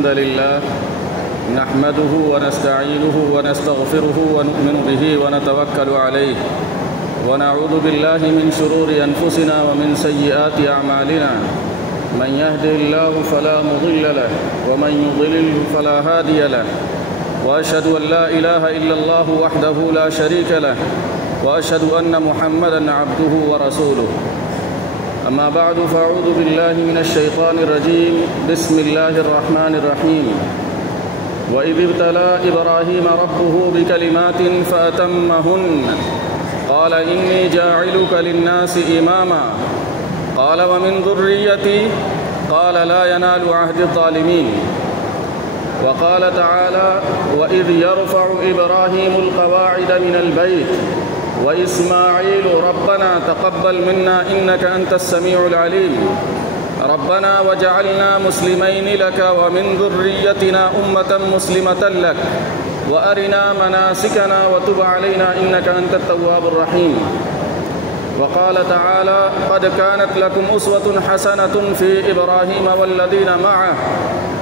الحمد لله نحمده ونستعينه ونستغفره ونؤمن به ونتوكل عليه ونعوذ بالله من شرور أنفسنا ومن سيئات أعمالنا من يهده الله فلا مضل له ومن يضلل فلا هادي له وأشهد أن لا إله إلا الله وحده لا شريك له وأشهد أن محمدًا عبده ورسوله أما بعد فأعوذ بالله من الشيطان الرجيم بسم الله الرحمن الرحيم وإذ ابتلى إبراهيم ربه بكلمات فأتمهن قال إني جاعلك للناس إماما قال ومن ذريتي قال لا ينال عهد الظالمين وقال تعالى وإذ يرفع إبراهيم القواعد من البيت وإسماعيل ربنا تقبل منا إنك أنت السميع العليم ربنا وجعلنا مسلمين لك ومن ذريتنا أمة مسلمة لك وأرنا مناسكنا وتب علينا إنك أنت التواب الرحيم وقال تعالى قد كانت لكم أسوة حسنة في إبراهيم والذين معه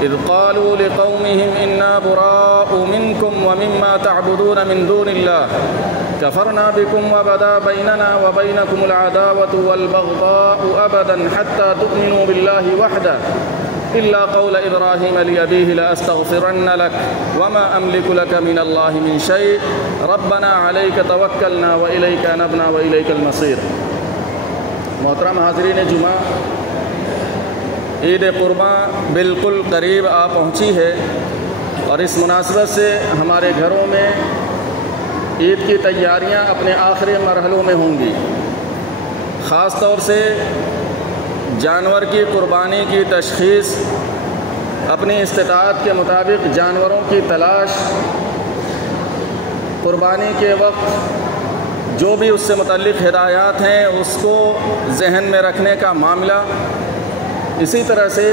إذ قالوا لقومهم إنا براء منكم ومما تعبدون من دون الله كفرنا بكم وبدا بيننا وبينكم العداوة والبغضاء أبدا حتى تؤمنوا بالله وحده إلا قول إبراهيم لأبيه لأستغفرن لك وما أملك لك من الله من شيء ربنا عليك توكلنا وإليك أنبنا وإليك المصير. محترم حاضرین جمعہ، عید قرباں بالکل قریب آ پہنچی ہے اور اس مناسبت سے ہمارے گھروں میں عید کی تیاریاں اپنے آخری مرحلوں میں ہوں گی. خاص طور سے جانور کی قربانی کی تشخیص، اپنی استطاعت کے مطابق جانوروں کی تلاش، قربانی کے وقت جو بھی اس سے متعلق ہدایات ہیں اس کو ذہن میں رکھنے کا معاملہ. اسی طرح سے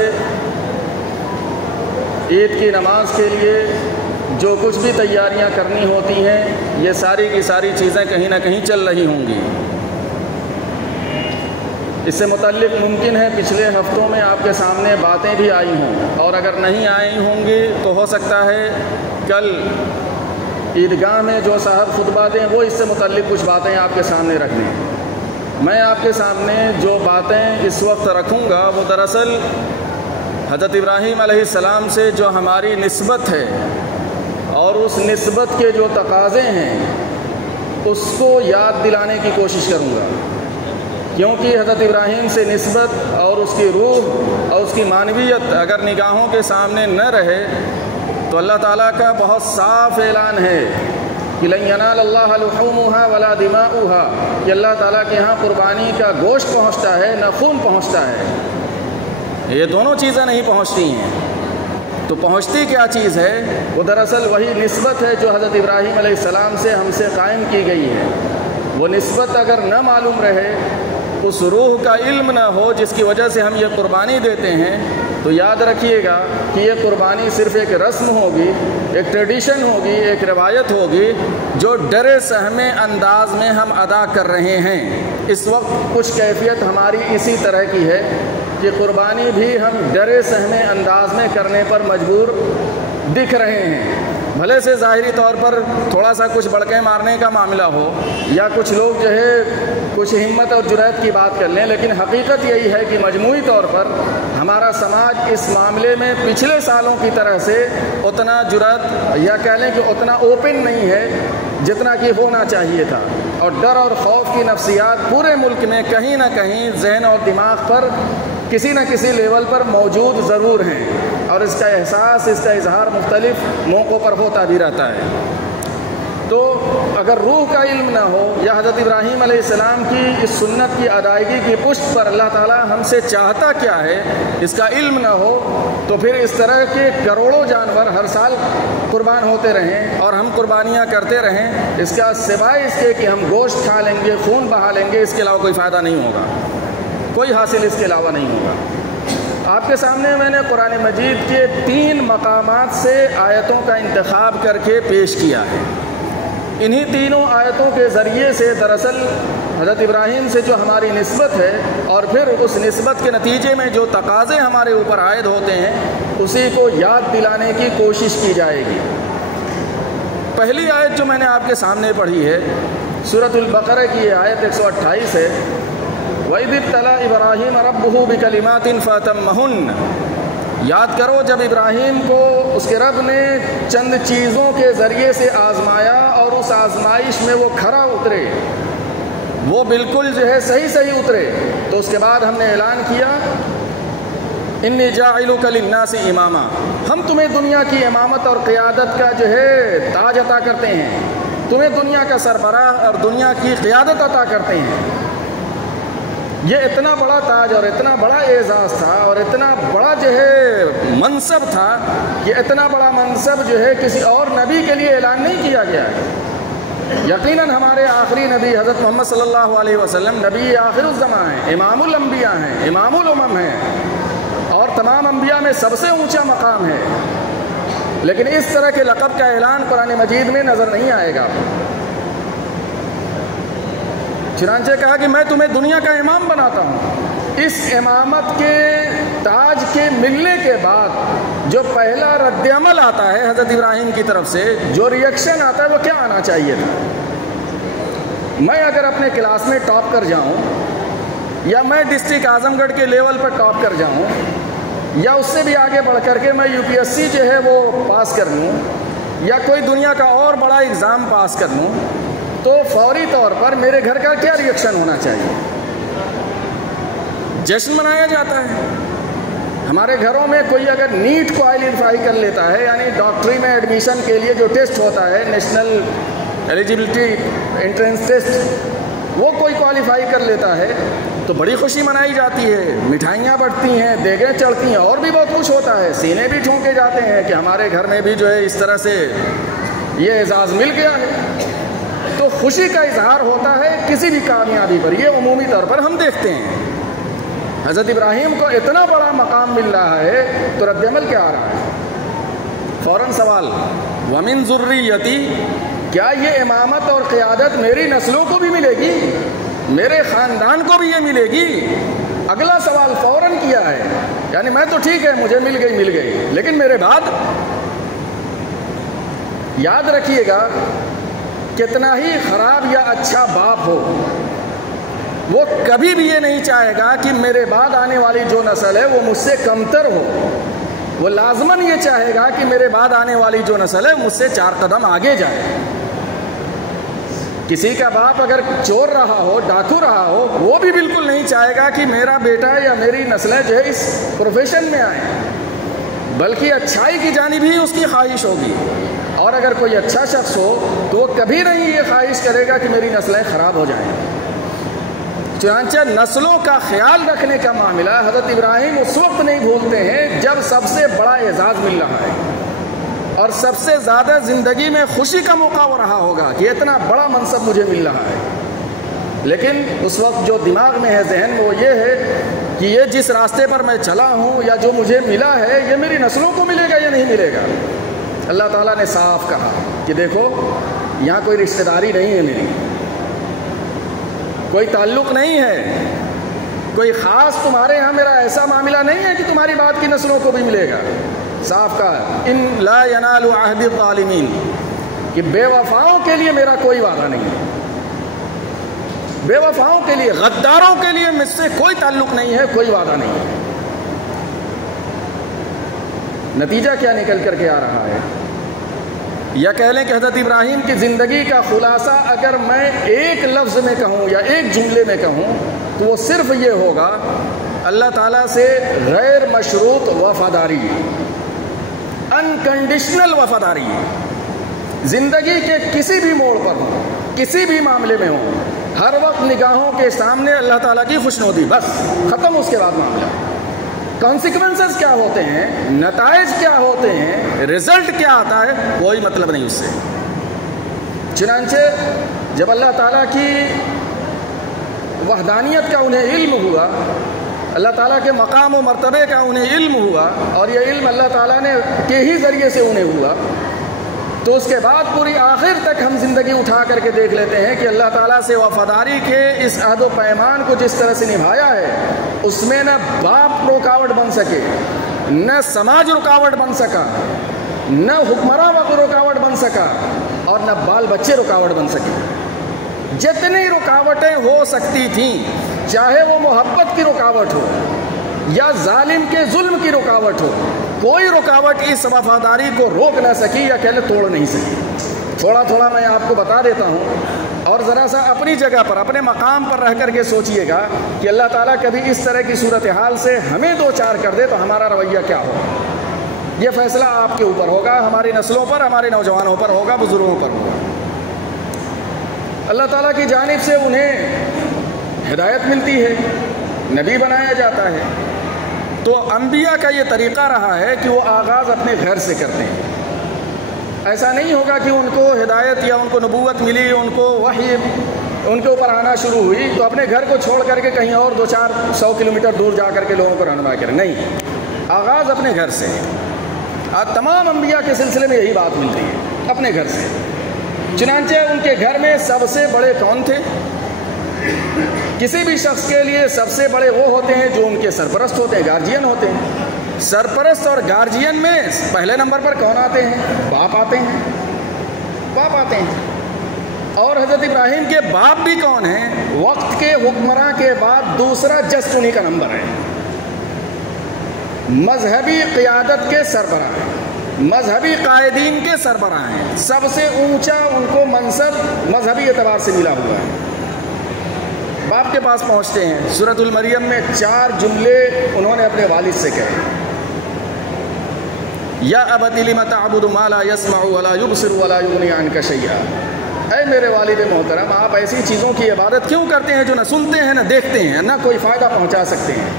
عید کی نماز کے لیے جو کچھ بھی تیاریاں کرنی ہوتی ہیں یہ ساری کی ساری چیزیں کہیں نہ کہیں چل رہی ہوں گی. اس سے متعلق ممکن ہے پچھلے ہفتوں میں آپ کے سامنے باتیں بھی آئی ہوں، اور اگر نہیں آئی ہوں گی تو ہو سکتا ہے کل عیدگاہ میں جو صاحب خطبہ دیں وہ اس سے متعلق کچھ باتیں آپ کے سامنے رکھ دیں. میں آپ کے سامنے جو باتیں اس وقت رکھوں گا وہ دراصل حضرت ابراہیم علیہ السلام سے جو ہماری نسبت ہے اور اس نسبت کے جو تقاضے ہیں اس کو یاد دلانے کی کوشش کروں گا، کیونکہ حضرت ابراہیم سے نسبت اور اس کی روح اور اس کی معنویت اگر نگاہوں کے سامنے نہ رہے تو اللہ تعالیٰ کا بہت صاف اعلان ہے کہ لن ینال اللہ لحومها ولا دماؤها، کہ اللہ تعالیٰ کے ہاں قربانی کا گوشت پہنچتا ہے نہ خون پہنچتا ہے. یہ دونوں چیزیں نہیں پہنچتی ہیں. تو پہنچتی کیا چیز ہے؟ وہ دراصل وہی نسبت ہے جو حضرت ابراہیم علیہ السلام سے ہم سے قائم کی گئی ہے. وہ نسبت اگر نہ معلوم رہے، اس روح کا علم نہ ہو جس کی وجہ سے ہم یہ قربانی دیتے ہیں، تو یاد رکھیے گا کہ یہ قربانی صرف ایک رسم ہوگی، ایک ٹریڈیشن ہوگی، ایک روایت ہوگی جو ڈرے سہمے انداز میں ہم ادا کر رہے ہیں. اس وقت کچھ کیفیت ہماری اسی طرح کی ہے کہ قربانی بھی ہم ڈرے سہمے انداز میں کرنے پر مجبور دکھ رہے ہیں. بھلے سے ظاہری طور پر تھوڑا سا کچھ بڑکیں مارنے کا معاملہ ہو یا کچھ لوگ جو ہے کچھ ہمت اور جرأت کی بات کر لیں، لیکن حقیقت یہی ہے کہ مجموعی طور پر ہمارا سماج اس معاملے میں پچھلے سالوں کی طرح سے اتنا جرأت یا کہہ لیں کہ اتنا اوپن نہیں ہے جتنا کہ ہونا چاہیے تھا. اور ڈر اور خوف کی نفسیات پورے ملک میں کہیں نہ کہیں ذہن اور دماغ پر کسی نہ کسی لیول پر موجود ضرور ہیں، اور اس کا احساس، اس کا اظہار مختلف موقعوں پر ہوتا بھی رہتا ہے. تو اگر روح کا علم نہ ہو یا حضرت ابراہیم علیہ السلام کی اس سنت کی ادائیگی کی پشت پر اللہ تعالیٰ ہم سے چاہتا کیا ہے اس کا علم نہ ہو، تو پھر اس طرح کے کروڑوں جانور ہر سال قربان ہوتے رہیں اور ہم قربانیاں کرتے رہیں، اس کا سوائے اس کے کہ ہم گوشت کھا لیں گے، خون بہا لیں گے، اس کے علاوہ کوئی فائدہ نہیں ہوگا، کوئی حاصل اس کے علاوہ نہیں ہوگا. آپ کے سامنے میں نے قرآن مجید کے 3 مقامات سے آیتوں کا انتخاب کر کے پیش کیا ہے. انہی تینوں آیتوں کے ذریعے سے دراصل حضرت ابراہیم سے جو ہماری نسبت ہے اور پھر اس نسبت کے نتیجے میں جو تقاضے ہمارے اوپر عائد ہوتے ہیں اسی کو یاد دلانے کی کوشش کی جائے گی۔ پہلی آیت جو میں نے آپ کے سامنے پڑھی ہے سورۃ البقرہ کی آیت 128 ہے، وَإِذِ ابْتَلَىٰ إِبْرَاهِيمَ رَبُّهُ بِكَلِمَاتٍ فَأَتَمَّهُنَّ، یاد کرو جب ابراہیم کو اس کے رب نے چند چیزوں کے ذریعے سے آزمایا اور اس آزمائش میں وہ کھرا اترے، وہ بالکل جو ہے صحیح اترے، تو اس کے بعد ہم نے اعلان کیا انی جاعلک للناس اماما، ہم تمہیں دنیا کی امامت اور قیادت کا جو ہے تاج عطا کرتے ہیں، تمہیں دنیا کا سربراہ اور دنیا کی قیادت عطا کرتے ہیں۔ یہ اتنا بڑا تاج اور اتنا بڑا اعزاز تھا اور اتنا بڑا جو ہے منصب تھا کہ اتنا بڑا منصب جو ہے کسی اور نبی کے لیے اعلان نہیں کیا گیا ہے۔ یقیناً ہمارے آخری نبی حضرت محمد صلی اللہ علیہ وسلم نبی آخر الزمان ہیں، امام الانبیاء ہیں، امام الامم ہیں اور تمام انبیاء میں سب سے اونچا مقام ہے، لیکن اس طرح کے لقب کا اعلان قرآن مجید میں نظر نہیں آئے گا۔ چنانچہ کہا کہ میں تمہیں دنیا کا امام بناتا ہوں۔ اس امامت کے تاج کے ملنے کے بعد جو پہلا رد عمل آتا ہے حضرت ابراہیم کی طرف سے، جو ریئیکشن آتا ہے وہ کیا آنا چاہیے تھا؟ میں اگر اپنے کلاس میں ٹاپ کر جاؤں یا میں ڈسٹرکٹ اعظم گڑھ کے لیول پر ٹاپ کر جاؤں یا اس سے بھی آگے بڑھ کر کے میں UPSC جو ہے وہ پاس کر لوں یا کوئی دنیا کا اور بڑا ایگزام پاس کر لوں، تو فوری طور پر میرے گھر کا کیا ریئیکشن ہونا چاہیے؟ جشن منایا جاتا ہے۔ ہمارے گھروں میں کوئی اگر نیٹ کوالیفائی کر لیتا ہے، یعنی ڈاکٹری میں ایڈمیشن کے لیے جو ٹیسٹ ہوتا ہے نیشنل ایلیجبلٹی انٹرنس ٹیسٹ، وہ کوئی کوالیفائی کر لیتا ہے تو بڑی خوشی منائی جاتی ہے، مٹھائیاں بٹتی ہیں، دیگیں چڑھتی ہیں اور بھی بہت کچھ ہوتا ہے، سینے بھی ٹھونکے جاتے ہیں کہ ہمارے گھر میں بھی جو ہے اس طرح سے یہ اعزاز مل گیا ہے۔ تو خوشی کا اظہار ہوتا ہے کسی بھی کامیابی پر، یہ عمومی طور پر ہم دیکھتے ہیں۔ حضرت ابراہیم کو اتنا بڑا مقام مل رہا ہے تو رد عمل کیا آ رہا ہے؟ فوراً سوال وَمِن ذُرِّيَّتِي، کیا یہ امامت اور قیادت میری نسلوں کو بھی ملے گی، میرے خاندان کو بھی یہ ملے گی؟ اگلا سوال فوراً کیا ہے، یعنی میں تو ٹھیک ہے مجھے مل گئی لیکن میرے بعد؟ یاد رکھیے گا کتنا ہی خراب یا اچھا باپ ہو، وہ کبھی بھی یہ نہیں چاہے گا کہ میرے بعد آنے والی جو نسل ہے وہ مجھ سے کمتر ہو، وہ لازماً یہ چاہے گا کہ میرے بعد آنے والی جو نسل ہے مجھ سے 4 قدم آگے جائے۔ کسی کا باپ اگر چور رہا ہو، ڈاکو رہا ہو، وہ بھی بالکل نہیں چاہے گا کہ میرا بیٹا یا میری نسلیں جو ہے اس پروفیشن میں آئیں، بلکہ اچھائی کی جانب ہی اس کی خواہش ہوگی۔ اور اگر کوئی اچھا شخص ہو تو وہ کبھی نہیں یہ خواہش کرے گا کہ میری نسلیں خراب ہو جائیں۔ چنانچہ نسلوں کا خیال رکھنے کا معاملہ حضرت ابراہیم اس وقت نہیں بھولتے ہیں جب سب سے بڑا اعزاز مل رہا ہے اور سب سے زیادہ زندگی میں خوشی کا موقع ہو رہا ہوگا کہ اتنا بڑا منصب مجھے مل رہا ہے، لیکن اس وقت جو دماغ میں ہے، ذہن میں، وہ یہ ہے کہ یہ جس راستے پر میں چلا ہوں یا جو مجھے ملا ہے یہ میری نسلوں کو ملے گا یا نہیں ملے گا۔ اللہ تعالیٰ نے صاف کہا کہ دیکھو یہاں کوئی رشتہ داری نہیں ہے، میری کوئی تعلق نہیں ہے، کوئی خاص تمہارے یہاں میرا ایسا معاملہ نہیں ہے کہ تمہاری بات کی نسلوں کو بھی ملے گا۔ صاف کہا ان لا ینال عہد الظالمین، کہ بے وفاؤں کے لیے میرا کوئی وعدہ نہیں ہے، بے وفاؤں کے لیے، غداروں کے لیے مجھ سے کوئی تعلق نہیں ہے، کوئی وعدہ نہیں ہے۔ نتیجہ کیا نکل کر کے آ رہا ہے؟ یا کہہ لیں کہ حضرت ابراہیم کی زندگی کا خلاصہ اگر میں ایک لفظ میں کہوں یا ایک جملے میں کہوں تو وہ صرف یہ ہوگا، اللہ تعالیٰ سے غیر مشروط وفاداری، انکنڈیشنل وفاداری، زندگی کے کسی بھی موڑ پر ہو، کسی بھی معاملے میں ہو، ہر وقت نگاہوں کے سامنے اللہ تعالیٰ کی خوشنودی، بس ختم۔ اس کے بعد معاملہ کانسیکوینسز کیا ہوتے ہیں، نتائج کیا ہوتے ہیں، رزلٹ کیا آتا ہے، کوئی مطلب نہیں اس سے۔ چنانچہ جب اللہ تعالیٰ کی وحدانیت کا انہیں علم ہوا، اللہ تعالیٰ کے مقام و مرتبے کا انہیں علم ہوا، اور یہ علم اللہ تعالیٰ نے کے ہی ذریعے سے انہیں ہوا، تو اس کے بعد پوری آخر تک ہم زندگی اٹھا کر کے دیکھ لیتے ہیں کہ اللہ تعالیٰ سے وفاداری کے اس عہد و پیمان کو جس طرح سے نبھایا ہے، اس میں نہ باپ رکاوٹ بن سکے، نہ سماج رکاوٹ بن سکا، نہ حکمراں رکاوٹ بن سکا، اور نہ بال بچے رکاوٹ بن سکے۔ جتنی رکاوٹیں ہو سکتی تھیں، چاہے وہ محبت کی رکاوٹ ہو یا ظالم کے ظلم کی رکاوٹ ہو، کوئی رکاوٹ اس وفاداری کو روک نہ سکی یا کہہ لے توڑ نہیں سکی۔ تھوڑا تھوڑا میں آپ کو بتا دیتا ہوں، اور ذرا سا اپنی جگہ پر اپنے مقام پر رہ کر کے سوچئے گا کہ اللہ تعالیٰ کبھی اس طرح کی صورتحال سے ہمیں دو چار کر دے تو ہمارا رویہ کیا ہو۔ یہ فیصلہ آپ کے اوپر ہوگا، ہماری نسلوں پر، ہمارے نوجوانوں پر ہوگا، بزرگوں پر ہوگا۔ اللہ تعالیٰ کی جانب سے انہیں ہدایت ملتی ہے، نبی بنایا جاتا ہے، تو انبیاء کا یہ طریقہ رہا ہے کہ وہ آغاز اپنے گھر سے کرتے ہیں۔ ایسا نہیں ہوگا کہ ان کو ہدایت یا ان کو نبوت ملی، ان کو وحی ان کے اوپر آنا شروع ہوئی تو اپنے گھر کو چھوڑ کر کے کہیں اور 200-400 کلومیٹر دور جا کر کے لوگوں کو رہنمائی کریں، نہیں، آغاز اپنے گھر سے۔ آج تمام انبیاء کے سلسلے میں یہی بات مل رہی ہے، اپنے گھر سے۔ چنانچہ ان کے گھر میں سب سے بڑے کون تھے؟ کسی بھی شخص کے لیے سب سے بڑے وہ ہوتے ہیں جو ان کے سرپرست ہوتے ہیں، گارجین ہوتے ہیں۔ سرپرست اور گارجین میں پہلے نمبر پر کون آتے ہیں؟ باپ آتے ہیں، باپ آتے ہیں۔ اور حضرت ابراہیم کے باپ بھی کون ہیں؟ وقت کے حکمراں کے بعد دوسرا جسٹ انہی کا نمبر ہے، مذہبی قیادت کے سربراہ ہیں، مذہبی قائدین کے سربراہ ہیں، سب سے اونچا ان کو منصب مذہبی اعتبار سے ملا ہوا ہے۔ باپ کے پاس پہنچتے ہیں، سورۃ المریم میں 4 جملے انہوں نے اپنے والد سے کہے، یا ابت لم تعبد ما لا يسمع ولا يبصر ولا يغني عنك شيئا۔ اے میرے والد محترم، آپ ایسی چیزوں کی عبادت کیوں کرتے ہیں جو نہ سنتے ہیں نہ دیکھتے ہیں، نہ کوئی فائدہ پہنچا سکتے ہیں۔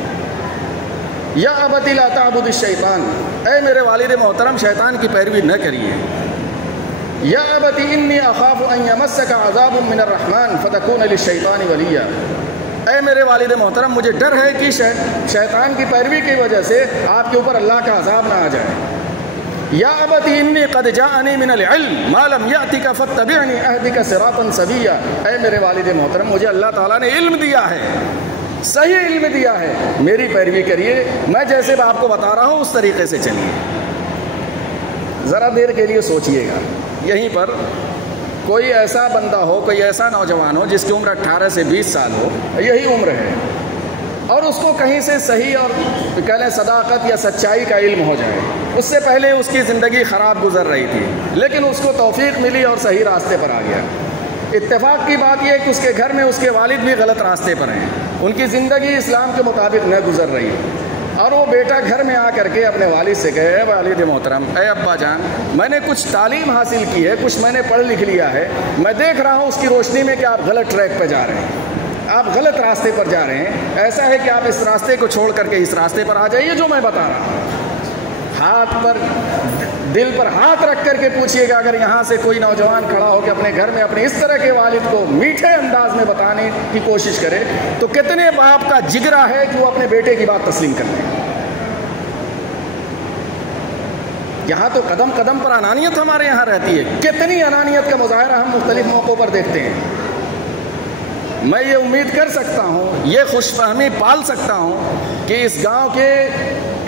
یا ابت لا تعبد الشیطان، اے میرے والد محترم شیطان کی پیروی نہ کریے۔ یا ابت انی اخاف ان یمسک عذاب من الرحمن فتکون للشیطان ولیا، اے میرے والد محترم مجھے ڈر ہے کہ شیطان کی پیروی کی وجہ سے آپ کے اوپر اللہ کا عذاب نہ آ جائے۔ یا ابت انی قد جاءنی من العلم ما لم یأتک فاتبعنی اہدک صراطا سویا، اے میرے والد محترم مجھے اللہ تعالیٰ نے علم دیا ہے، صحیح علم دیا ہے، میری پیروی کریے، میں جیسے آپ کو بتا رہا ہوں اس طریقے سے چلیے۔ ذرا دیر کے لیے سوچئے گا، یہیں پر کوئی ایسا بندہ ہو، کوئی ایسا نوجوان ہو جس کی عمر 18 سے 20 سال ہو، یہی عمر ہے، اور اس کو کہیں سے صحیح اور کہہ لیں صداقت یا سچائی کا علم ہو جائے۔ اس سے پہلے اس کی زندگی خراب گزر رہی تھی، لیکن اس کو توفیق ملی اور صحیح راستے پر آ گیا۔ اتفاق کی بات یہ ہے کہ اس کے گھر میں اس کے والد بھی غلط راستے پر ہیں، ان کی زندگی اسلام کے مطابق نہ گزر رہی ہے، اور وہ بیٹا گھر میں آ کر کے اپنے والد سے کہے، اے والد محترم، اے ابا جان، میں نے کچھ تعلیم حاصل کی ہے، کچھ میں نے پڑھ لکھ لیا ہے، میں دیکھ رہا ہوں اس کی روشنی میں کہ آپ غلط ٹریک پہ جا رہے ہیں، آپ غلط راستے پر جا رہے ہیں، ایسا ہے کہ آپ اس راستے کو چھوڑ کر کے اس راستے پر آ جائیے جو میں بتا رہا ہوں۔ ہاتھ پر دل پر ہاتھ رکھ کر کے پوچھئے گا، اگر یہاں سے کوئی نوجوان کھڑا ہو کہ اپنے گھر میں اپنے اس طرح کے والد کو میٹھے انداز میں بتانے کی کوشش کرے تو کتنے باپ کا جگرا ہے کہ وہ اپنے بیٹے کی بات تسلیم کر لیں۔ یہاں تو قدم قدم پر انانیت ہمارے یہاں رہتی ہے، کتنی انانیت کا مظاہرہ ہم مختلف موقعوں پر دیکھتے ہیں۔ میں یہ امید کر سکتا ہوں، یہ خوش فہمی پال سکتا ہوں کہ اس گاؤں کے،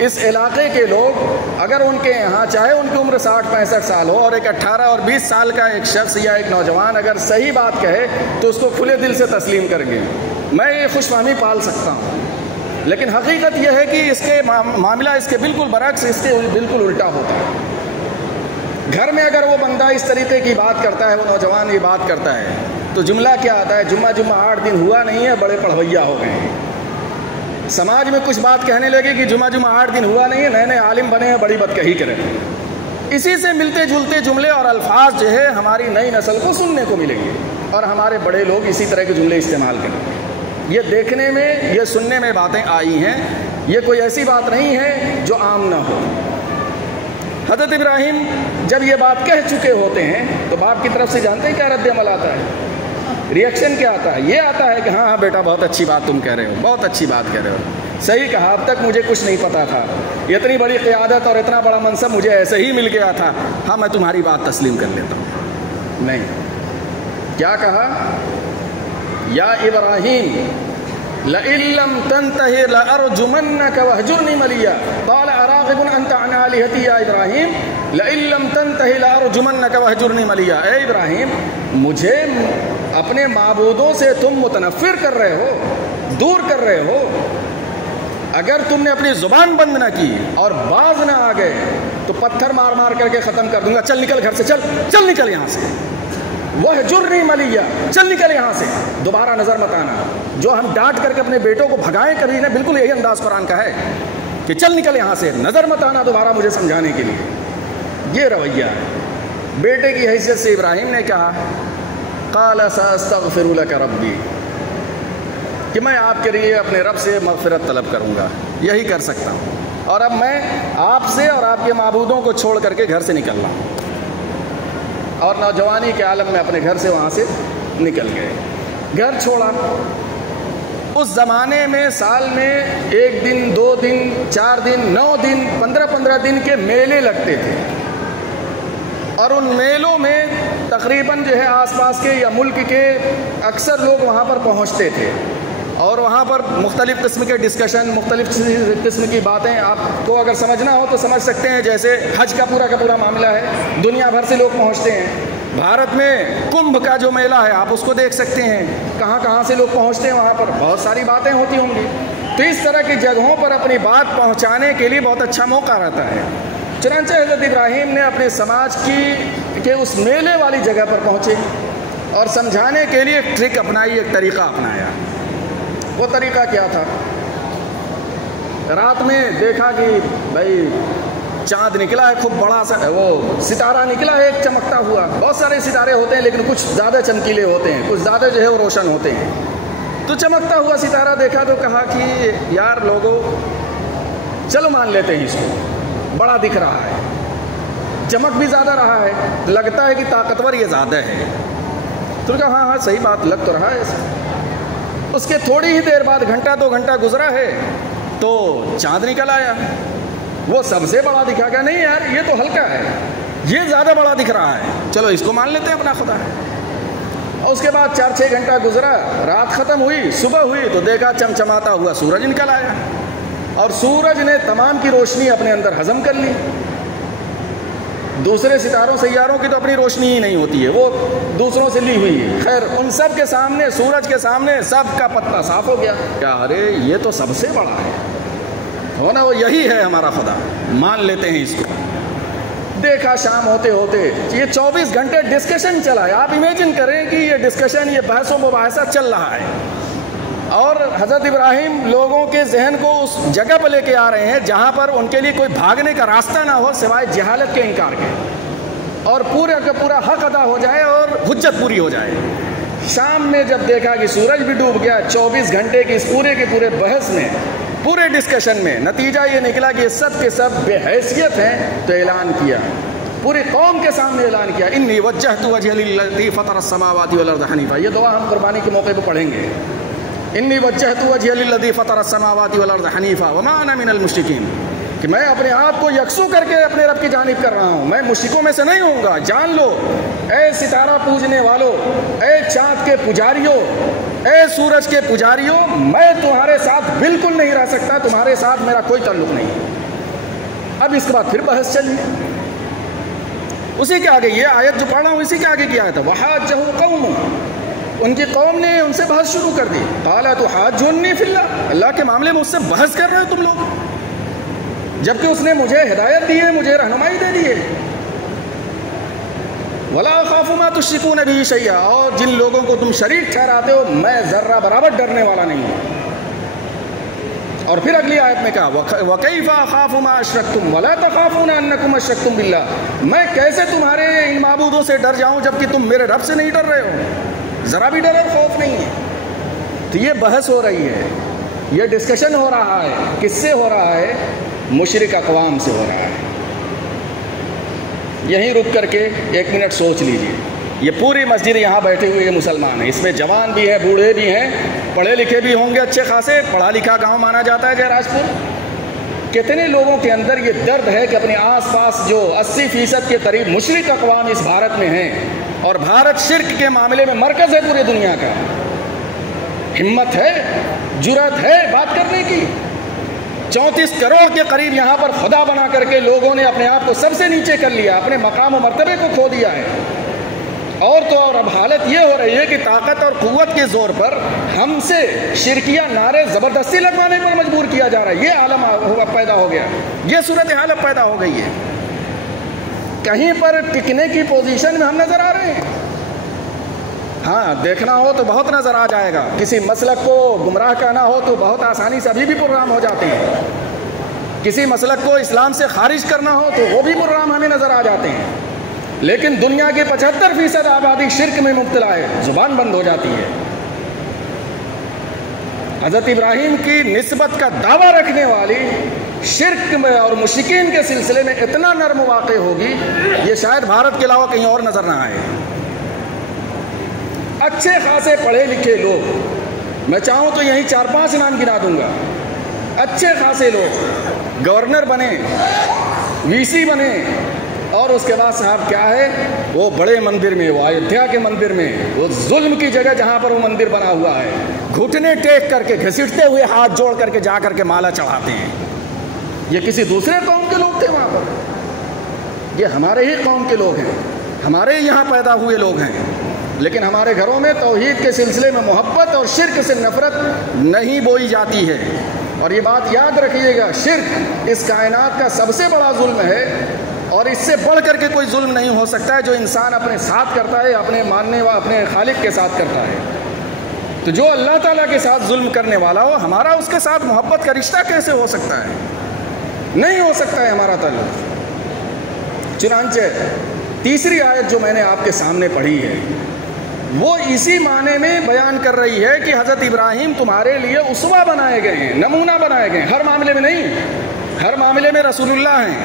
اس علاقے کے لوگ اگر ان کے یہاں چاہے ان کی عمر 60-65 سال ہو اور ایک 18 اور 20 سال کا ایک شخص یا ایک نوجوان اگر صحیح بات کہے تو اس کو کھلے دل سے تسلیم کریں گے، میں یہ خوش فہمی پال سکتا ہوں۔ لیکن حقیقت یہ ہے کہ اس کے معاملہ اس کے بالکل برعکس، اس کے بالکل الٹا ہوتا ہے۔ گھر میں اگر وہ بندہ اس طریقے کی بات کرتا ہے، وہ نوجوان یہ بات کرتا ہے تو جملہ کیا آتا ہے؟ جمعہ 8 دن ہوا نہیں ہے، بڑے پڑھویا ہو گئے ہیں۔ سماج میں کچھ بات کہنے لگے کہ جمعہ 8 دن ہوا نہیں ہے، نئے نئے عالم بنے ہیں، بڑی بدکہی کریں۔ اسی سے ملتے جلتے جملے اور الفاظ جو ہے ہماری نئی نسل کو سننے کو ملیں گے، اور ہمارے بڑے لوگ اسی طرح کے جملے استعمال کریں گے۔ یہ دیکھنے میں، یہ سننے میں باتیں آئی ہیں، یہ کوئی ایسی بات نہیں ہے جو عام نہ ہو۔ حضرت ابراہیم جب یہ بات کہہ چکے ہوتے ہیں تو باپ کی طرف سے جانتے ہیں کیا رد عمل آتا ہے؟ ریئیکشن کیا آتا ہے؟ یہ آتا ہے کہ ہاں بیٹا بہت اچھی بات تم کہہ رہے ہو، بہت اچھی بات کہہ رہے ہو، صحیح کہا، اب تک مجھے کچھ نہیں پتا تھا، اتنی بڑی قیادت اور اتنا بڑا منصب مجھے ایسے ہی مل گیا تھا، ہاں میں تمہاری بات تسلیم کر لیتا ہوں۔ نہیں، کیا کہا؟ یا ابراہیم لئن لم تنتہی لأرجمنک وہجرنی ملیا، قال اراغب انت عن آلہتی یا ابراہیم لئن لم تنتہی لأرجمنک وہجرنی ملیا۔ اے ابراہیم، مجھے اپنے معبودوں سے تم متنفر کر رہے ہو، دور کر رہے ہو، اگر تم نے اپنی زبان بند نہ کی اور باز نہ آ گئے تو پتھر مار مار کر کے ختم کر دوں گا، چل نکل گھر سے، چل نکل یہاں سے، وہجرنی ملیا، چل نکل یہاں سے، دوبارہ نظر مت آنا۔ جو ہم ڈانٹ کر کے اپنے بیٹوں کو بھگائیں کبھی نا، بالکل یہی انداز قرآن کا ہے کہ چل نکل یہاں سے، نظر مت آنا دوبارہ مجھے سمجھانے کے لیے۔ یہ رویہ ہے۔ بیٹے کی حیثیت سے ابراہیم نے کہا قال ساستغفر لک ربی، کہ میں آپ کے لیے اپنے رب سے مغفرت طلب کروں گا، یہی کر سکتا ہوں، اور اب میں آپ سے اور آپ کے معبودوں کو چھوڑ کر کے گھر سے نکل رہا ہوں۔ اور نوجوانی کے عالم میں اپنے گھر سے وہاں سے نکل گئے، گھر چھوڑا۔ اس زمانے میں سال میں 1 دن 2 دن 4 دن 9 دن 15 دن کے میلے لگتے تھے، اور ان میلوں میں تقریباً جو ہے آس پاس کے یا ملک کے اکثر لوگ وہاں پر پہنچتے تھے، اور وہاں پر مختلف قسم کے ڈسکشن، مختلف قسم کی باتیں آپ کو اگر سمجھنا ہو تو سمجھ سکتے ہیں۔ جیسے حج کا پورا معاملہ ہے، دنیا بھر سے لوگ پہنچتے ہیں۔ بھارت میں کمبھ کا جو میلہ ہے آپ اس کو دیکھ سکتے ہیں، کہاں سے لوگ پہنچتے ہیں، وہاں پر بہت ساری باتیں ہوتی ہوں گی۔ تو اس طرح کی جگہوں پر اپنی بات پہنچانے کے لیے بہت اچھا موقع رہتا ہے۔ چنانچہ حضرت ابراہیم نے اپنے سماج کے اس میلے والی جگہ پر پہنچے اور سمجھانے کے لیے ایک ٹرک اپنائی، ایک طریقہ اپنایا۔ وہ طریقہ کیا تھا؟ رات میں دیکھا کہ بھائی چاند نکلا ہے، خوب بڑا سا وہ ستارہ نکلا ہے ایک چمکتا ہوا، بہت سارے ستارے ہوتے ہیں لیکن کچھ زیادہ چمکیلے ہوتے ہیں، کچھ زیادہ جو ہے وہ روشن ہوتے ہیں۔ تو چمکتا ہوا ستارہ دیکھا تو کہا کہ یار لوگوں چلو مان لیتے ہیں اس کو، بڑا دکھ رہا ہے، چمک بھی زیادہ رہا ہے، لگتا ہے کہ طاقتور یہ زیادہ ہے۔ تو کہا ہاں صحیح بات، لگ تو رہا ہے ایسا۔ اس کے تھوڑی ہی دیر بعد 1-2 گھنٹہ گزرا ہے تو چاند نکل آیا، وہ سب سے بڑا دکھا گیا، نہیں یار یہ تو ہلکا ہے، یہ زیادہ بڑا دکھ رہا ہے، چلو اس کو مان لیتے ہیں اپنا خدا ہے۔ اور اس کے بعد 4-6 گھنٹہ گزرا، رات ختم ہوئی، صبح ہوئی تو دیکھا چمچماتا ہوا سورج نکل آیا، اور سورج نے تمام کی روشنی اپنے اندر ہضم کر لی۔ دوسرے ستاروں سیاروں کی تو اپنی روشنی ہی نہیں ہوتی ہے، وہ دوسروں سے لی ہوئی ہے۔ خیر ان سب کے سامنے، سورج کے سامنے سب کا پتہ صاف ہو گیا، کیا ارے یہ تو سب سے بڑا ہے، ہونا وہ یہی ہے ہمارا خدا، مان لیتے ہیں اس کو۔ دیکھا شام ہوتے ہوتے یہ 24 گھنٹے ڈسکشن چلا ہے۔ آپ امیجن کریں کہ یہ ڈسکشن، یہ بحث و مباحثہ چل رہا ہے، اور حضرت ابراہیم لوگوں کے ذہن کو اس جگہ پر لے کے آ رہے ہیں جہاں پر ان کے لیے کوئی بھاگنے کا راستہ نہ ہو سوائے جہالت کے انکار کے، اور پورا کا پورا حق ادا ہو جائے اور حجت پوری ہو جائے۔ شام میں جب دیکھا کہ سورج بھی ڈوب گیا، 24 گھنٹے کی اس پورے کے پورے بحث میں، پورے ڈسکشن میں نتیجہ یہ نکلا کہ سب کے سب بے حیثیت ہیں، تو اعلان کیا، پوری قوم کے سامنے اعلان کیا، انی وجہت وجہی للذی فطر السماوات والارض حنیفا۔ یہ دعا ہم قربانی کے موقع پہ پڑھیں گے، انی وجہت وجہی للذی فطر السماوات والارض حنیفا وما انا من المشرکین، کہ میں اپنے آپ کو یکسو کر کے اپنے رب کی جانب کر رہا ہوں، میں مشرکوں میں سے نہیں ہوں گا۔ جان لو اے ستارہ پوجنے والوں، اے چاند کے پجاریوں، اے سورج کے پجاریوں، میں تمہارے ساتھ بالکل نہیں رہ سکتا، تمہارے ساتھ میرا کوئی تعلق نہیں۔ اب اس کے بعد پھر بحث چلی، اسی کے آگے یہ آیت جو پڑھ رہا ہوں اسی کے آگے کی آیت ہے، وحاجہ قوم، ان کی قوم نے ان سے بحث شروع کر دی، قال تحاجونی فی اللہ، اللہ کے معاملے میں اس سے بحث کر رہے ہو تم لوگ، جبکہ اس نے مجھے ہدایت دی ہے، مجھے رہنمائی دے دی ہے۔ ولا اخاف ما تشركون به شيئا، اور جن لوگوں کو تم شریک ٹھہراتے ہو میں ذرہ برابر ڈرنے والا نہیں ہوں۔ اور پھر اگلی آیت میں کہا وَكَيْفَ أَخَافُ مَا أَشْرَكْتُمْ وَلَا تَخَافُونَ أَنَّكُمْ أَشْرَكْتُمْ بِاللَّهِ، میں کیسے تمہارے ان معبودوں سے ڈر جاؤں جبکہ تم میرے رب سے نہیں ڈر رہے ہو، ذرا بھی ڈر اور خوف نہیں ہے۔ تو یہ بحث ہو رہی ہے، یہ ڈسکشن ہو رہا ہے، کس سے ہو رہا ہے؟ مشرک اقوام سے ہو رہا ہے۔ یہیں رک کر کے 1 منٹ سوچ لیجئے، یہ پوری مسجد یہاں بیٹھے ہوئے یہ مسلمان ہیں، اس میں جوان بھی ہیں، بوڑھے بھی ہیں، پڑھے لکھے بھی ہوں گے اچھے خاصے، پڑھا لکھا گاؤں مانا جاتا ہے جے راج پور۔ کتنے لوگوں کے اندر یہ درد ہے کہ اپنے آس پاس جو 80% کے قریب مشرک اقوام اس بھارت میں ہیں، اور بھارت شرک کے معاملے میں مرکز ہے پورے دنیا کا، ہمت ہے، جرأت ہے بات کرنے کی۔ 34 کروڑ کے قریب یہاں پر خدا بنا کر کے لوگوں نے اپنے آپ کو سب سے نیچے کر لیا، اپنے مقام و مرتبے کو کھو دیا ہے۔ اور تو اور اب حالت یہ ہو رہی ہے کہ طاقت اور قوت کے زور پر ہم سے شرکیہ نعرے زبردستی لگوانے پر مجبور کیا جا رہا ہے۔ یہ عالم پیدا ہو گیا، یہ صورتحال پیدا ہو گئی ہے۔ کہیں پر ٹکنے کی پوزیشن میں ہم نظر آ رہے ہیں؟ ہاں، دیکھنا ہو تو بہت نظر آ جائے گا، کسی مسلک کو گمراہ کرنا ہو تو بہت آسانی سے ابھی بھی پروگرام ہو جاتے ہیں، کسی مسلک کو اسلام سے خارج کرنا ہو تو وہ بھی پروگرام ہمیں نظر آ جاتے ہیں، لیکن دنیا کی 75% آبادی شرک میں مبتلا ہے، زبان بند ہو جاتی ہے۔ حضرت ابراہیم کی نسبت کا دعویٰ رکھنے والی شرک میں اور مشرکین کے سلسلے میں اتنا نرم واقع ہوگی، یہ شاید بھارت کے علاوہ کہیں اور نظر نہ آئے۔ اچھے خاصے پڑھے لکھے لوگ، میں چاہوں تو یہیں 4-5 نام گنا دوں گا، اچھے خاصے لوگ گورنر بنے، وی سی بنے، اور اس کے بعد صاحب کیا ہے، وہ بڑے مندر میں، وہ ایودھیا کے مندر میں، وہ ظلم کی جگہ جہاں پر وہ مندر بنا ہوا ہے، گھٹنے ٹیک کر کے گھسیٹتے ہوئے ہاتھ جوڑ کر کے جا کر کے مالا چڑھاتے ہیں۔ یہ کسی دوسرے قوم کے لوگ تھے وہاں پر؟ یہ ہمارے ہی قوم کے لوگ ہیں، ہمارے یہاں پیدا ہوئے لوگ ہیں، لیکن ہمارے گھروں میں توحید کے سلسلے میں محبت اور شرک سے نفرت نہیں بوئی جاتی ہے۔ اور یہ بات یاد رکھیے گا، شرک اس کائنات کا سب سے بڑا ظلم ہے، اور اس سے بڑھ کر کے کوئی ظلم نہیں ہو سکتا ہے جو انسان اپنے ساتھ کرتا ہے، اپنے ماننے والا اپنے خالق کے ساتھ کرتا ہے۔ تو جو اللہ تعالیٰ کے ساتھ ظلم کرنے والا ہو، ہمارا اس کے ساتھ محبت کا رشتہ کیسے ہو سکتا ہے؟ نہیں ہو سکتا ہے ہمارا تعلق۔ چنانچہ تیسری آیت جو میں نے آپ کے سامنے پڑھی ہے، وہ اسی معنی میں بیان کر رہی ہے کہ حضرت ابراہیم تمہارے لیے اسوہ بنائے گئے ہیں، نمونہ بنائے گئے ہیں، ہر معاملے میں نہیں، ہر معاملے میں رسول اللہ ہیں،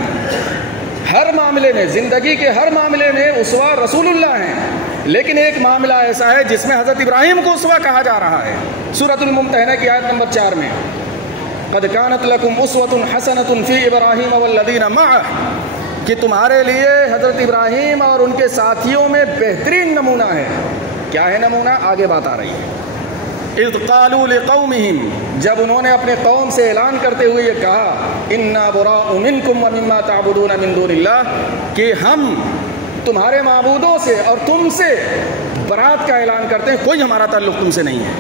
ہر معاملے میں، زندگی کے ہر معاملے میں اسوہ رسول اللہ ہیں، لیکن ایک معاملہ ایسا ہے جس میں حضرت ابراہیم کو اسوہ کہا جا رہا ہے۔ سورۃ الممتحنہ کی آیت نمبر 4 میں قد کانت لکم اسوۃ حسنۃ فی ابراہیم والذین معہ، کہ تمہارے لیے حضرت ابراہیم اور ان کے ساتھیوں میں بہترین نمونہ ہے۔ کیا ہے نمونہ؟ آگے بات آ رہی ہے۔ اذ قالوا لقومہم، جب انہوں نے اپنے قوم سے اعلان کرتے ہوئے یہ کہا، انا براء منکم ومما تعبدون من دون اللہ، کہ ہم تمہارے معبودوں سے اور تم سے برات کا اعلان کرتے ہیں، کوئی ہمارا تعلق تم سے نہیں ہے۔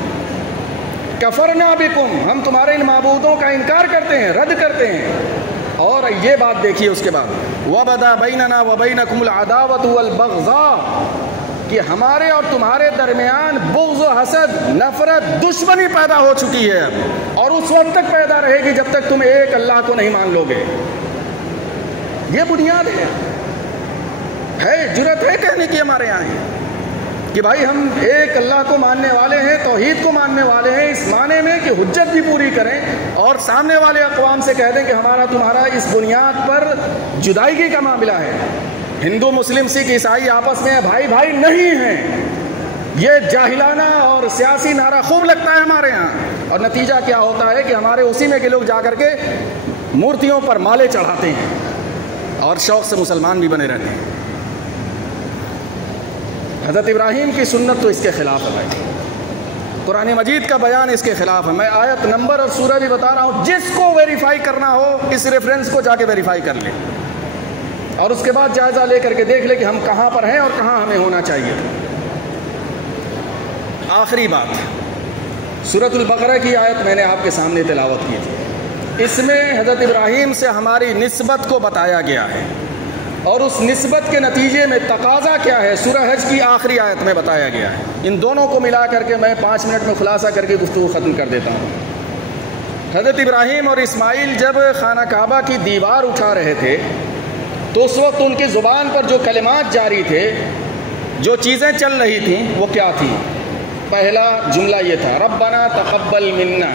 کفرنا بکم، ہم تمہارے ان معبودوں کا انکار کرتے ہیں، رد کرتے ہیں۔ اور یہ بات دیکھیے اس کے بعد، وبدا بیننا وبینکم العداوۃ والبغضاء، کہ ہمارے اور تمہارے درمیان بغض و حسد، نفرت، دشمنی پیدا ہو چکی ہے، اور اس وقت تک پیدا رہے گی جب تک تم ایک اللہ کو نہیں مان لو گے۔ یہ بنیاد ہے، جرأت ہے کہنے کی ہمارے یہاں کہ بھائی ہم ایک اللہ کو ماننے والے ہیں، توحید کو ماننے والے ہیں، اس معنی میں کہ حجت بھی پوری کریں، اور سامنے والے اقوام سے کہہ دیں کہ ہمارا تمہارا اس بنیاد پر جدائیگی کا معاملہ ہے۔ ہندو، مسلم، سکھ، عیسائی آپس میں بھائی بھائی نہیں ہیں، یہ جاہلانہ اور سیاسی نعرہ خوب لگتا ہے ہمارے ہاں، اور نتیجہ کیا ہوتا ہے کہ ہمارے اسی میں کے لوگ جا کر کے مورتیوں پر مالے چڑھاتے ہیں اور شوق سے مسلمان بھی بنے رہتے ہیں۔ حضرت ابراہیم کی سنت تو اس کے خلاف ہے بھائی، قرآن مجید کا بیان اس کے خلاف ہے۔ میں آیت نمبر اور سورہ بھی بتا رہا ہوں، جس کو ویریفائی کرنا ہو اس ریفرنس کو جا کے ویریفائی کر لیں، اور اس کے بعد جائزہ لے کر کے دیکھ لیں کہ ہم کہاں پر ہیں اور کہاں ہمیں ہونا چاہیے۔ آخری بات، سورۃ البقرہ کی آیت میں نے آپ کے سامنے تلاوت کی تھی، اس میں حضرت ابراہیم سے ہماری نسبت کو بتایا گیا ہے، اور اس نسبت کے نتیجے میں تقاضا کیا ہے سورہ حج کی آخری آیت میں بتایا گیا ہے۔ ان دونوں کو ملا کر کے میں 5 منٹ میں خلاصہ کر کے گفتگو ختم کر دیتا ہوں۔ حضرت ابراہیم اور اسماعیل جب خانہ کعبہ کی دیوار اٹھا رہے تھے تو اس وقت ان کی زبان پر جو کلمات جاری تھے، جو چیزیں چل رہی تھیں، وہ کیا تھیں؟ پہلا جملہ یہ تھا، ربنا تقبل منا،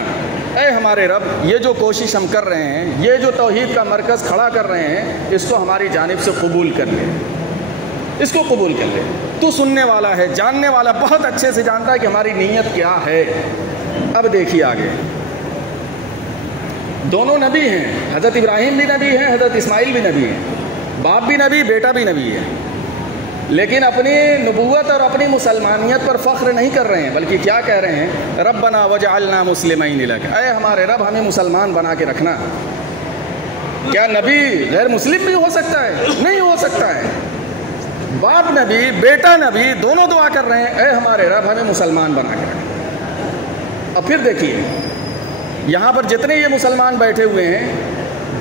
اے ہمارے رب، یہ جو کوشش ہم کر رہے ہیں، یہ جو توحید کا مرکز کھڑا کر رہے ہیں، اس کو ہماری جانب سے قبول کر لیں۔ اس کو قبول کر لے. تو سننے والا ہے, جاننے والا, بہت اچھے سے جانتا ہے کہ ہماری نیت کیا ہے. اب دیکھیے آگے, دونوں نبی ہیں, حضرت ابراہیم بھی نبی ہیں, حضرت اسماعیل بھی نبی ہیں, باپ بھی نبی, بیٹا بھی نبی ہے, لیکن اپنی نبوت اور اپنی مسلمانیت پر فخر نہیں کر رہے ہیں, بلکہ کیا کہہ رہے ہیں, ربنا وجعلنا مسلمین لک, اے ہمارے رب ہمیں مسلمان بنا کے رکھنا. کیا نبی غیر مسلم بھی ہو سکتا ہے؟ نہیں ہو سکتا ہے. باپ نبی, بیٹا نبی, دونوں دعا کر رہے ہیں, اے ہمارے رب ہمیں مسلمان بنا کے رکھنا. اب پھر دیکھیے یہاں پر جتنے یہ مسلمان بیٹھے ہوئے ہیں,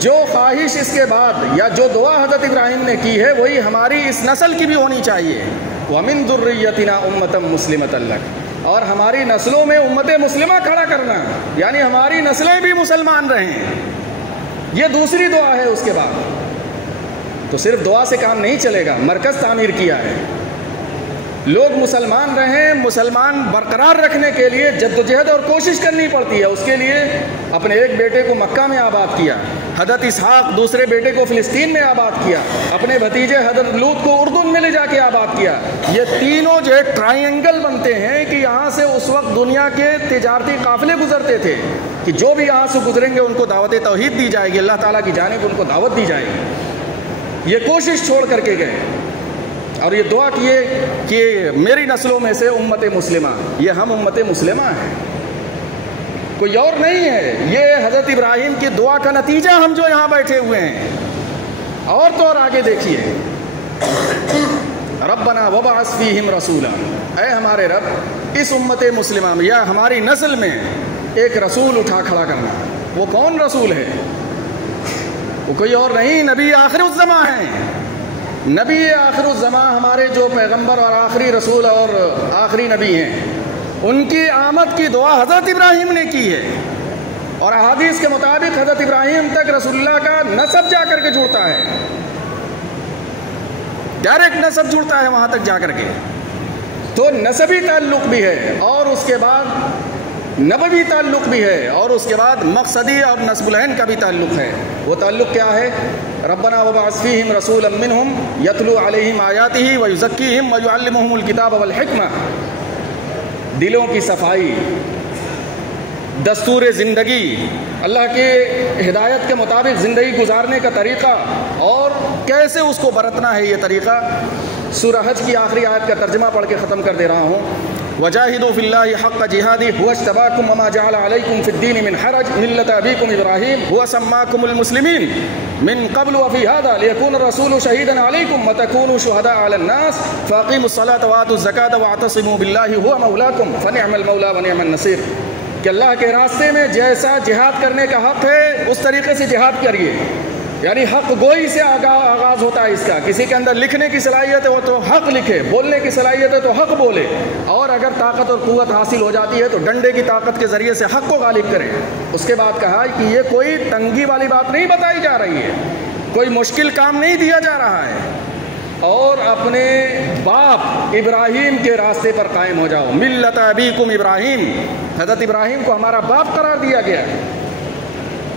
جو خواہش اس کے بعد یا جو دعا حضرت ابراہیم نے کی ہے وہی ہماری اس نسل کی بھی ہونی چاہیے. وَمِن ذُرِّيَّتِنَا أُمَّةً مُسْلِمَةً لَكَ, اور ہماری نسلوں میں امت مسلمہ کھڑا کرنا, یعنی ہماری نسلیں بھی مسلمان رہیں. یہ دوسری دعا ہے. اس کے بعد تو صرف دعا سے کام نہیں چلے گا, مرکز تعمیر کیا ہے. لوگ مسلمان رہیں, مسلمان برقرار رکھنے کے لیے جدوجہد اور کوشش کرنی پڑتی ہے. اس کے لیے اپنے ایک بیٹے کو مکہ میں آباد کیا, حضرت اسحاق دوسرے بیٹے کو فلسطین میں آباد کیا, اپنے بھتیجے حضرت لوط کو اردن میں لے جا کے آباد کیا. یہ تینوں جو ہے ٹرائنگل بنتے ہیں کہ یہاں سے اس وقت دنیا کے تجارتی قافلے گزرتے تھے کہ جو بھی یہاں سے گزریں گے ان کو دعوت توحید دی جائے گی, اللہ تعالیٰ کی جانب ان کو دعوت دی جائے گی. یہ کوشش چھوڑ کر کے گئے اور یہ دعا کیے کہ میری نسلوں میں سے امت مسلمہ, یہ ہم امت مسلمہ ہیں, کوئی اور نہیں ہے. یہ حضرت ابراہیم کی دعا کا نتیجہ ہم جو یہاں بیٹھے ہوئے ہیں. اور تو اور آگے دیکھیے, ربنا وبعث فیہم رسولا, اے ہمارے رب اس امت مسلمہ میں یا ہماری نسل میں ایک رسول اٹھا کھڑا کرنا. وہ کون رسول ہے؟ وہ کوئی اور نہیں, نبی آخر الزماں ہیں. نبی آخر الزماں ہمارے جو پیغمبر اور آخری رسول اور آخری نبی ہیں, ان کی آمد کی دعا حضرت ابراہیم نے کی ہے. اور احادیث کے مطابق حضرت ابراہیم تک رسول اللہ کا نسب جا کر کے جڑتا ہے, ڈائریکٹ نسب جڑتا ہے وہاں تک جا کر کے. تو نسبی تعلق بھی ہے اور اس کے بعد نبوی تعلق بھی ہے اور اس کے بعد مقصدی اور نسب العین کا بھی تعلق ہے. وہ تعلق کیا ہے؟ ربنا وبعث فیہم رسولا منہم یتلو علیہم آیاتہ ویزکیہم ویعلمہم الکتاب والحکمہ. دلوں کی صفائی, دستور زندگی, اللہ کے ہدایت کے مطابق زندگی گزارنے کا طریقہ اور کیسے اس کو برتنا ہے, یہ طریقہ. سورہ حج کی آخری آیت کا ترجمہ پڑھ کے ختم کر دے رہا ہوں. وجاہدوا فی اللہ حق جہادہ هو اجتباکم وما جعل علیکم فی الدین من حرج ملۃ ابیکم ابراہیم هو سماکم المسلمین من قبل وفی ھذا لیکون الرسول شہیدا علیکم وتکونوا شہداء علی الناس فاقیموا الصلاۃ وآتوا الزکاۃ واعتصموا باللہ هو مولاکم فنعم المولا ونعم النصیر. کہ اللہ کے راستے میں جیسا جہاد کرنے کا حق ہے اس طریقے سے جہاد کریے. یعنی حق گوئی سے آغاز ہوتا ہے اس کا. کسی کے اندر لکھنے کی صلاحیت ہے وہ تو حق لکھے, بولنے کی صلاحیت ہے تو حق بولے, اور اگر طاقت اور قوت حاصل ہو جاتی ہے تو ڈنڈے کی طاقت کے ذریعے سے حق کو غالب کرے. اس کے بعد کہا کہ یہ کوئی تنگی والی بات نہیں بتائی جا رہی ہے, کوئی مشکل کام نہیں دیا جا رہا ہے, اور اپنے باپ ابراہیم کے راستے پر قائم ہو جاؤ. ملت ابیکم ابراہیم, حضرت ابراہیم کو ہمارا باپ قرار دیا گیا.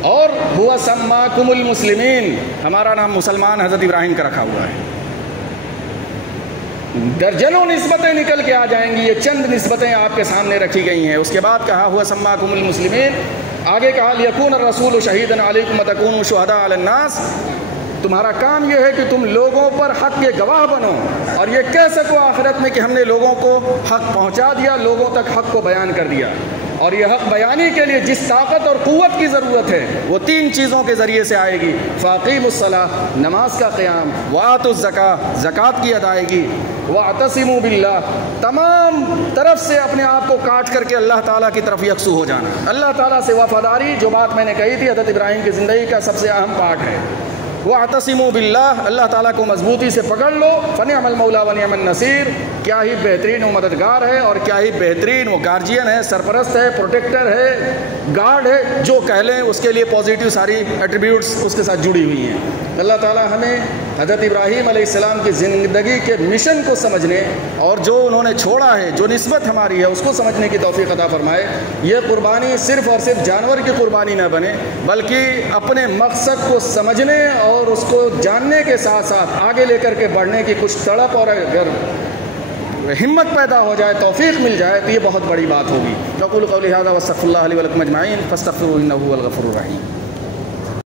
اور ہوا سماکم المسلمین, ہمارا نام مسلمان حضرت ابراہیم کا رکھا ہوا ہے. درجنوں نسبتیں نکل کے آ جائیں گی, یہ چند نسبتیں آپ کے سامنے رکھی گئی ہیں. اس کے بعد کہا ہوا سماکم المسلمین, آگے کہا لیکون الرسول شہیدا علیکم وتکونوا شہداء علی الناس. تمہارا کام یہ ہے کہ تم لوگوں پر حق کے گواہ بنو اور یہ کہہ سکو آخرت میں کہ ہم نے لوگوں کو حق پہنچا دیا, لوگوں تک حق کو بیان کر دیا. اور یہ حق بیانی کے لیے جس طاقت اور قوت کی ضرورت ہے وہ تین چیزوں کے ذریعے سے آئے گی. فاقیموا الصلاۃ, نماز کا قیام, وآتوا الزکاۃ, زکوٰۃ کی ادائیگی, واعتصموا باللہ, تمام طرف سے اپنے آپ کو کاٹ کر کے اللہ تعالیٰ کی طرف یکسو ہو جانا. اللہ تعالیٰ سے وفاداری, جو بات میں نے کہی تھی حضرت ابراہیم کی زندگی کا سب سے اہم پارٹ ہے. واعتصموا باللہ, اللہ تعالیٰ کو مضبوطی سے پکڑ لو. فنعم المولا ونعم النصیر, کیا ہی بہترین وہ مددگار ہے اور کیا ہی بہترین وہ گارجین ہے, سرپرست ہے, پروٹیکٹر ہے, گارڈ ہے, جو کہہ لیں اس کے لیے پازیٹیو ساری ایٹریبیوٹس اس کے ساتھ جڑی ہوئی ہیں. اللہ تعالیٰ ہمیں حضرت ابراہیم علیہ السلام کی زندگی کے مشن کو سمجھنے اور جو انہوں نے چھوڑا ہے, جو نسبت ہماری ہے, اس کو سمجھنے کی توفیق عطا فرمائے. یہ قربانی صرف اور صرف جانور کی قربانی نہ بنے بلکہ اپنے مقصد کو سمجھنے اور اس کو جاننے کے ساتھ ساتھ آگے لے کر کے بڑھنے کی کچھ تڑپ اور اگر ہمت پیدا ہو جائے، توفیق مل جائے، تو یہ بہت بڑی بات ہوگی۔ اقول قولی ھذا واستغفر اللہ لی ولکم اجمعین فاستغفروہ انہ ھو الغفور الرحیم۔